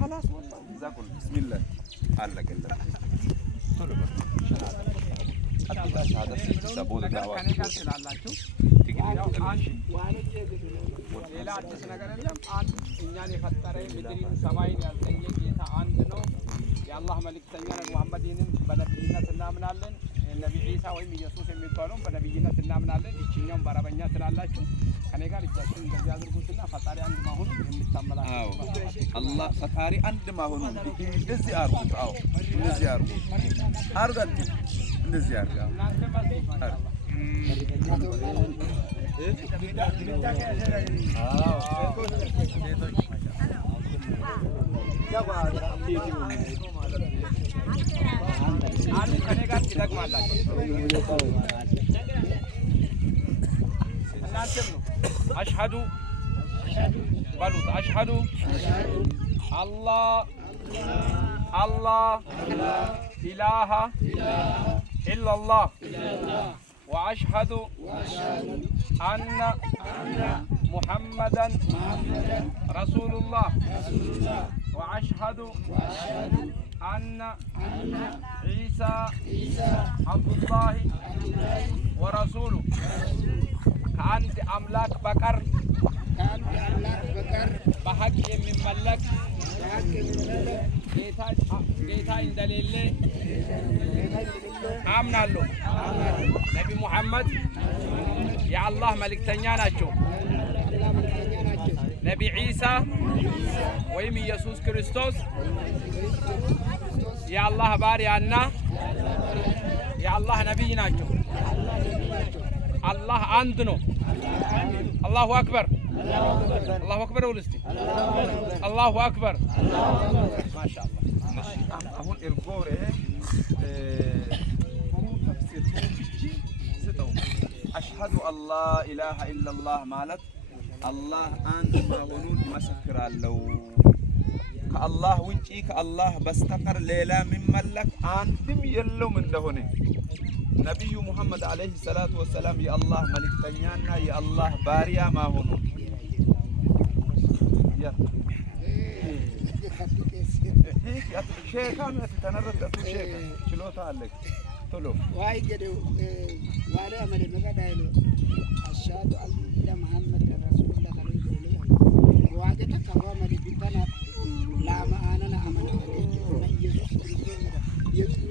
خلاص والله جزاكم بسم الله علق الله شهادة سبود دعوة ሌላ አዲስ ነገር የለም። አንድ እኛን የፈጠረ ምድርን ሰማይን ያልተየ ጌታ አንድ ነው። የአላህ መልእክተኛ ነው ሙሐመድ። ይህንን በነብይነት እናምናለን። ነቢ ዒሳ ወይም ኢየሱስ የሚባለው በነብይነት እናምናለን። ይችኛውን በአረበኛ ትላላችሁ። ከኔ ጋር እጃችሁን እንደዚህ አድርጉትና ፈጣሪ አንድ መሆኑን የምታመላክቱ አላህ ፈጣሪ አንድ መሆኑን እንደዚህ አርጉት። አዎ እንደዚህ አርጉት። አርጋት እንደዚህ አርጋ أشهد بلوط أشهد الله إله إلا الله وأشهد أن محمدا رسول الله وأشهد أن عيسى عبد الله ورسوله كأنت أملاك بكر بحق من ملك ጌታ እንደሌለ አምናለሁ። ነቢ ሙሐመድ የአላህ መልእክተኛ ናቸው። ነቢ ዒሳ ወይም ኢየሱስ ክርስቶስ የአላህ ባሪያና የአላህ ነቢይ ናቸው። አላህ አንድ ነው። አላሁ አክበር الله أكبر ولستي الله أكبر ما شاء الله أهون إرجوره أشهد أن لا إله إلا الله مالت الله أنت ما هنون مسكر له كالله وجهي كالله بستقر ليلة من ملك أنتم يلو من دهونه نبي محمد عليه الصلاة والسلام يا الله ملك تنيانا يا الله باريا ما هنون هيك شيخان تتنرد شيخ شلوت عليك طلو واي جدو واري عمل مغدايلو اشهد ان محمد رسول الله صلى الله عليه وسلم واجتك وما لبتنا لا ما انا امنت يسوع